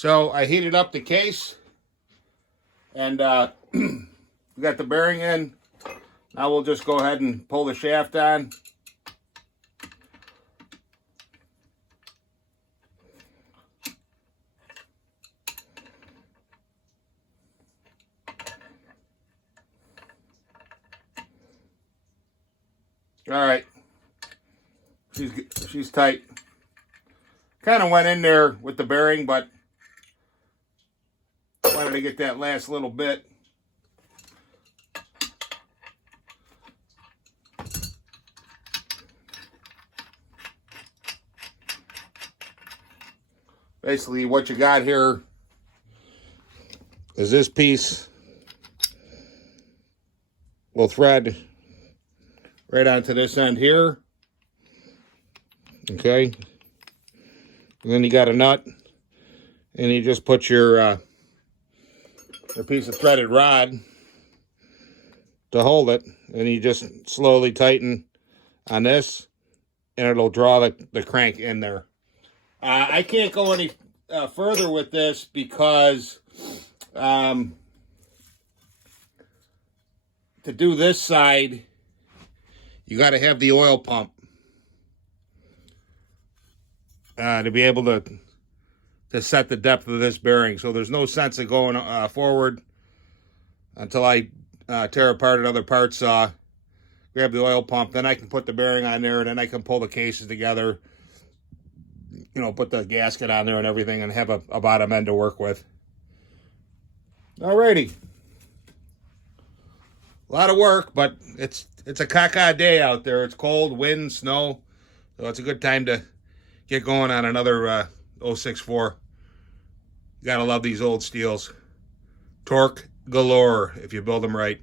So I heated up the case, and we got the bearing in. Now we'll just go ahead and pull the shaft on. All right, she's tight. Kind of went in there with the bearing, but wanted to get that last little bit. Basically, what you got here is this piece will thread right onto this end here. Okay. And then you got a nut, and you just put your piece of threaded rod to hold it, and you just slowly tighten on this, and it'll draw the crank in there. I can't go any further with this because to do this side, you got to have the oil pump to be able to set the depth of this bearing. So there's no sense of going forward until I tear apart another part saw, grab the oil pump, then I can put the bearing on there, and then I can pull the cases together, you know, put the gasket on there and everything, and have a bottom end to work with. Alrighty. A lot of work, but it's a caca day out there. It's cold, wind, snow, so it's a good time to get going on another 064. You gotta love these old steels. Torque galore if you build them right.